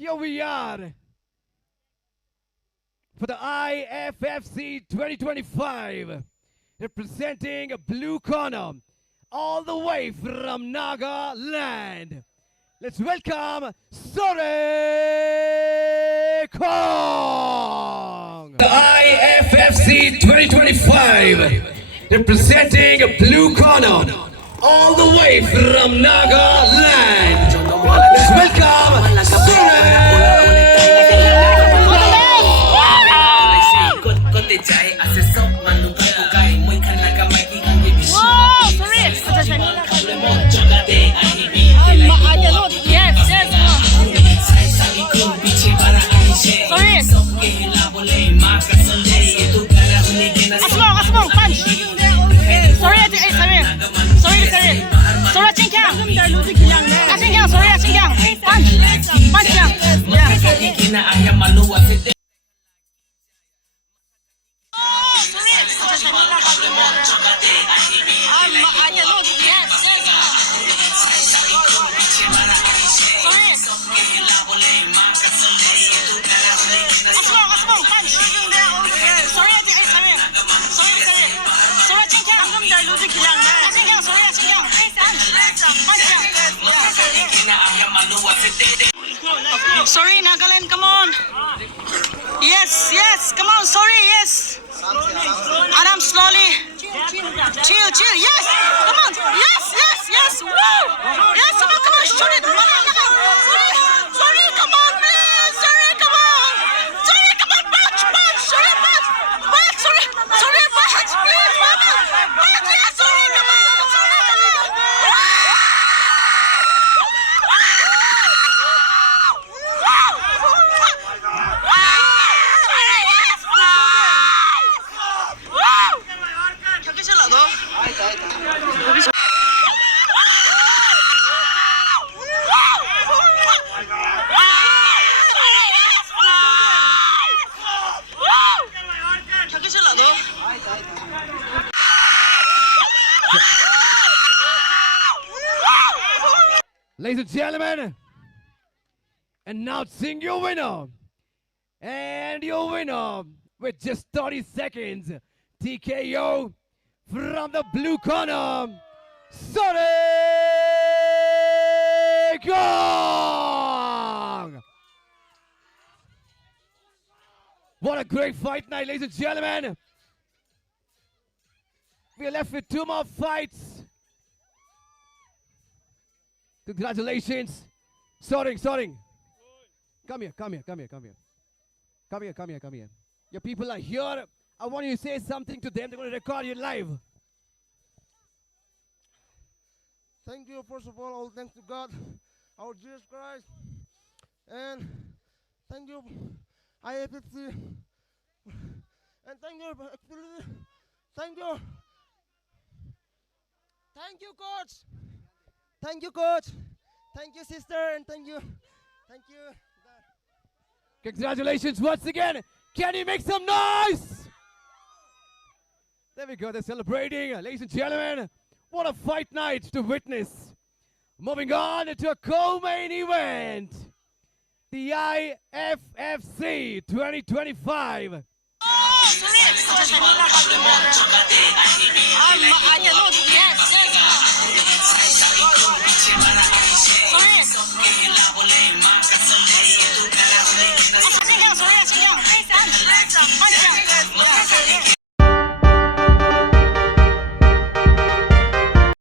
Here we are for the IFFC 2025, representing a blue corner, all the way from Nagaland. Let's welcome Sorikhiung. The IFFC 2025, representing a blue corner, all the way from Nagaland. Let's welcome Sorikhiung. Sorry, Nagaland, come on. Yes, yes, come on, sorry, yes. Adam, slowly. Chill, chill, yes. Come on, yes, yes, yes. Woo! Yes, come on, shoot it. Sorry, come on, please. Sorry, come on. Sorry, come on, punch. Sorry, punch. Sorry, punch, please. Punch, yes, sorry, come on. Sorry, come on. Ladies and gentlemen, announcing your winner. And your winner with just 30 seconds, TKO from the blue corner, Sorikhiung. What a great fight night, ladies and gentlemen. We are left with two more fights. Congratulations. Soring. Come here. Your people are here. I want you to say something to them. They're going to record you live. Thank you, first of all thanks to God, our Jesus Christ. And thank you, IFFC. And thank you, thank you. Thank you, coach. Thank you, coach. Thank you, sister, and thank you. Thank you. Congratulations once again. Can you make some noise? There we go. They're celebrating. Ladies and gentlemen, what a fight night to witness. Moving on to a co-main event. The IFFC 2025. Oh, sorry.